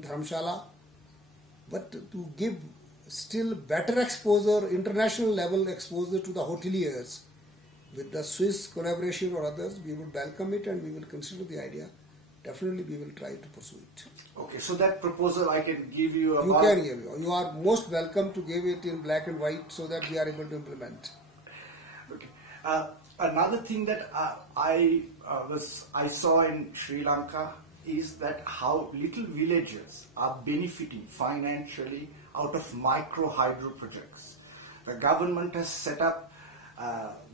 in Dharamshala, but to give still better exposure, international level exposure to the hoteliers with the Swiss collaboration or others, we would welcome it and we will consider the idea. Definitely we will try to pursue it. Okay, so that proposal I can give you about... You can give. You are most welcome to give it in black and white so that we are able to implement. Okay. Another thing that I saw in Sri Lanka is that how little villages are benefiting financially out of micro hydro projects. The government has set up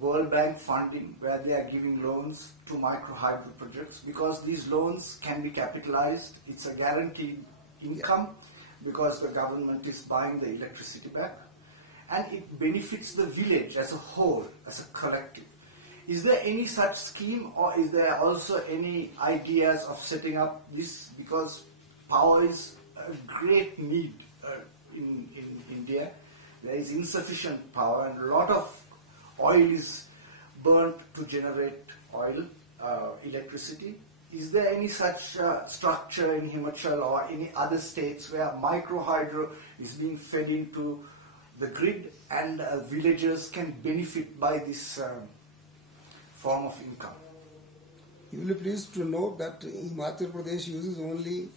World Bank funding where they are giving loans to micro hydro projects because these loans can be capitalized. It's a guaranteed income because the government is buying the electricity back, and it benefits the village as a whole, as a collective. Is there any such scheme, or is there also any ideas of setting up this, because power is a great need in India. There is insufficient power and a lot of oil is burnt to generate electricity. Is there any such structure in Himachal or any other states where micro hydro is being fed into the grid and villagers can benefit by this form of income? You will be pleased to know that Himachal Pradesh uses only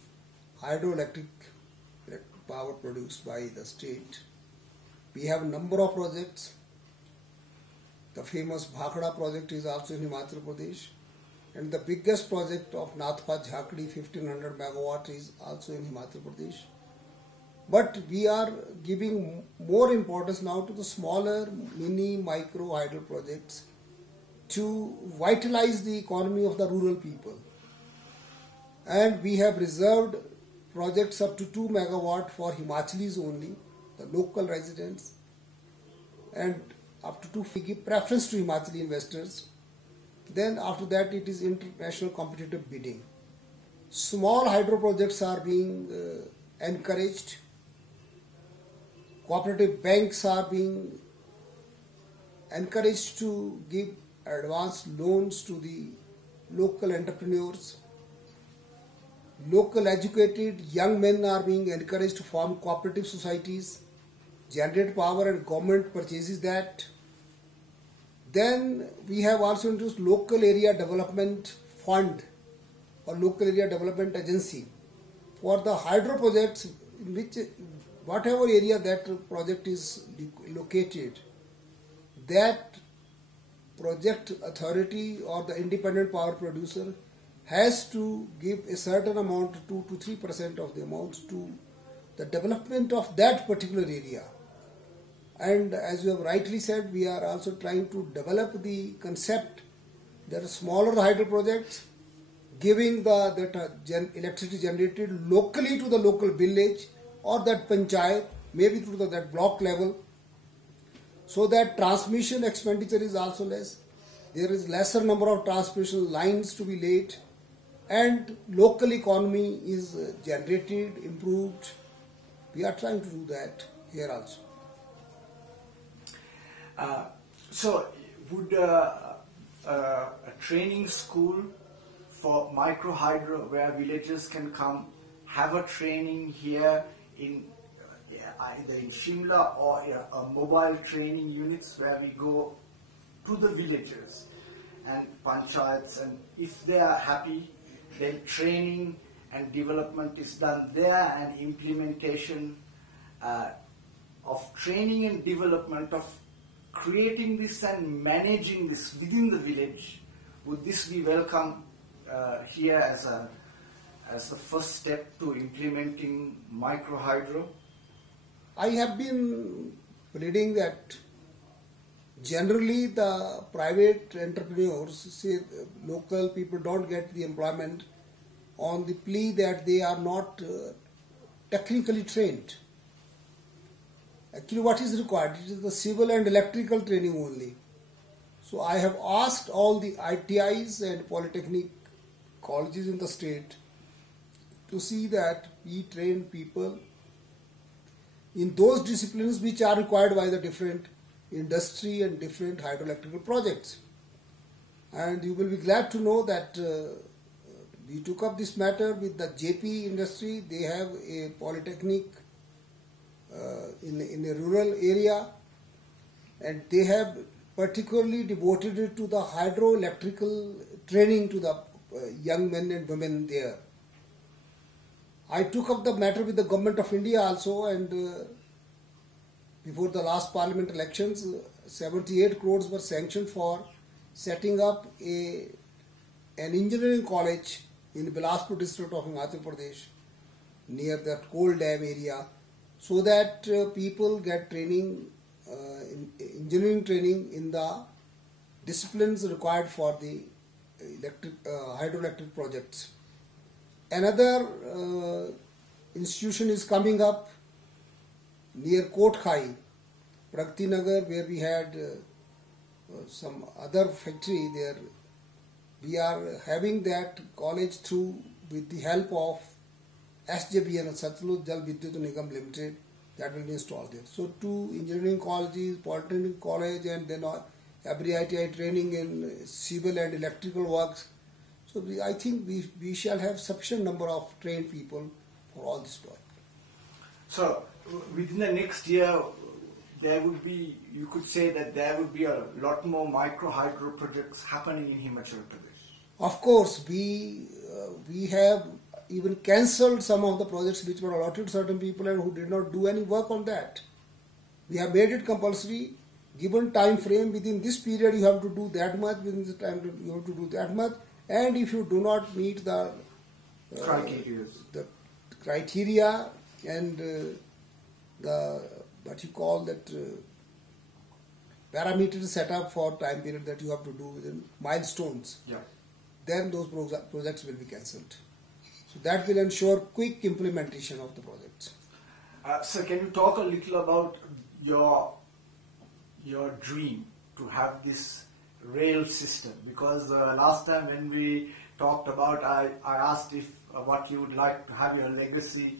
hydroelectric power produced by the state. We have a number of projects. The famous Bhakhada project is also in Himachal Pradesh, and the biggest project of Nathpa Jhakri 1500 megawatt is also in Himachal Pradesh. But we are giving more importance now to the smaller mini micro hydro projects to vitalize the economy of the rural people. And we have reserved projects up to 2 megawatt for Himachalis only, the local residents, and up to 2 we give preference to Himachali investors. Then after that it is international competitive bidding. Small hydro projects are being encouraged. Cooperative banks are being encouraged to give advanced loans to the local entrepreneurs. Local educated young men are being encouraged to form cooperative societies, generate power, and government purchases that. Then we have also introduced local area development fund or local area development agency for the hydro projects in which whatever area that project is located, that project authority or the independent power producer has to give a certain amount, 2 to 3% of the amount, to the development of that particular area. And as you have rightly said, we are also trying to develop the concept that smaller the hydro projects, giving that electricity generated locally to the local village or that panchayat, maybe to that block level, so that transmission expenditure is also less. There is lesser number of transmission lines to be laid, and local economy is generated, improved. We are trying to do that here also. So would a training school for micro hydro where villagers can come have a training here in either in Shimla or a mobile training units where we go to the villages and panchayats, and if they are happy, then training and development is done there, and implementation of training and development of creating this and managing this within the village. Would this be welcome here as the first step to implementing micro hydro? I have been reading that generally the private entrepreneurs say local people don't get the employment on the plea that they are not technically trained. Actually, what is required? It is the civil and electrical training only. So I have asked all the ITIs and polytechnic colleges in the state to see that we train people in those disciplines which are required by the different industry and different hydroelectrical projects. And you will be glad to know that we took up this matter with the JP industry. They have a polytechnic in a rural area, and they have particularly devoted it to the hydroelectrical training to the young men and women there. I took up the matter with the government of India also, and before the last parliament elections, 78 crores were sanctioned for setting up an engineering college in Bilaspur district of Himachal Pradesh, near that coal dam area, so that people get training, engineering training in the disciplines required for the hydroelectric projects. Another institution is coming up near Kotkhai, Pragati Nagar, where we had some other factory there. We are having that college through with the help of SJVN, Satluj Jal Vidyut Nigam Limited, that will be installed there. So 2 engineering colleges, polytechnic college, and then every ITI training in civil and electrical works. So I think we shall have sufficient number of trained people for all this work. So within the next year, there would be, you could say that there would be a lot more micro hydro projects happening in Himachal Pradesh. Of course, we have even cancelled some of the projects which were allotted to certain people and who did not do any work on that. We have made it compulsory, given time frame, within this period you have to do that much, within this time you have to do that much, and if you do not meet the criteria and the what you call that parameters set up for time period that you have to do within milestones, then those projects will be cancelled. So that will ensure quick implementation of the projects. So can you talk a little about your dream to have this rail system? Because last time when we talked about, I asked if what you would like to have your legacy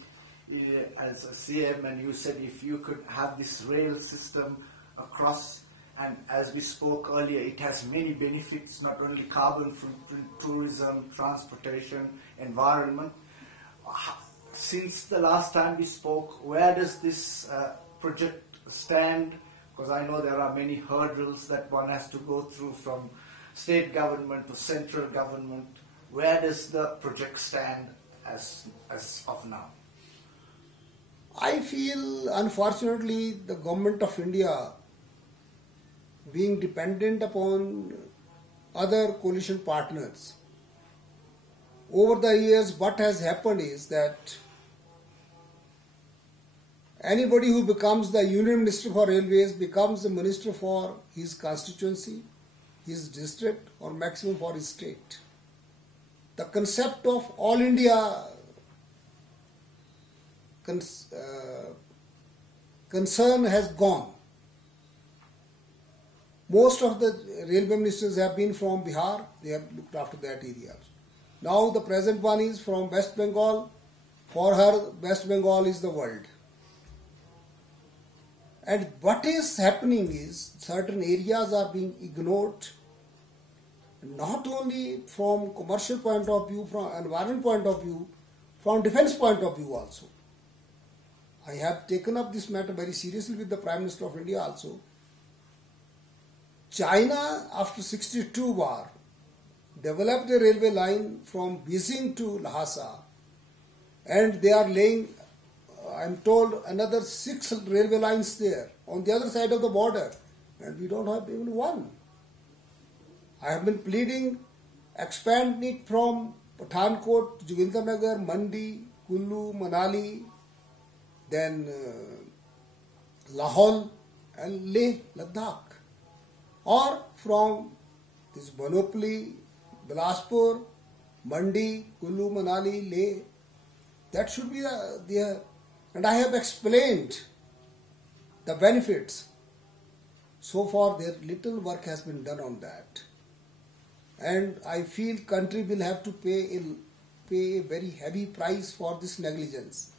as a CM, and you said if you could have this rail system across, and as we spoke earlier, it has many benefits, not only carbon footprint, tourism, transportation, environment. Since the last time we spoke, where does this project stand? Because I know there are many hurdles that one has to go through, from state government to central government. Where does the project stand as of now? I feel, unfortunately, the government of India, being dependent upon other coalition partners, over the years what has happened is that anybody who becomes the Union Minister for Railways becomes the Minister for his constituency, his district, or maximum for his state. The concept of all India concern has gone. Most of the railway ministers have been from Bihar, they have looked after that area. Now the present one is from West Bengal. For her, West Bengal is the world. And what is happening is certain areas are being ignored, not only from commercial point of view, from environment point of view, from defense point of view also. I have taken up this matter very seriously with the Prime Minister of India also. China, after 62 war, developed a railway line from Beijing to Lhasa, and they are laying, I am told, another 6 railway lines there on the other side of the border, and we don't have even one. I have been pleading, expand it from Pathankot, Jogindanagar, Mandi, Kullu, Manali, then Lahore and Leh, Ladakh, or from this Banopali, Bilaspur, Mandi, Kullu, Manali, Leh. That should be there. And I have explained the benefits. So far, there little work has been done on that. And I feel country will have to pay a very heavy price for this negligence.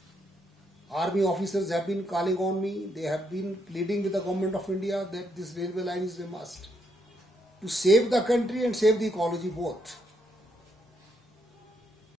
Army officers have been calling on me. They have been pleading with the government of India that this railway line is a must to save the country and save the ecology both.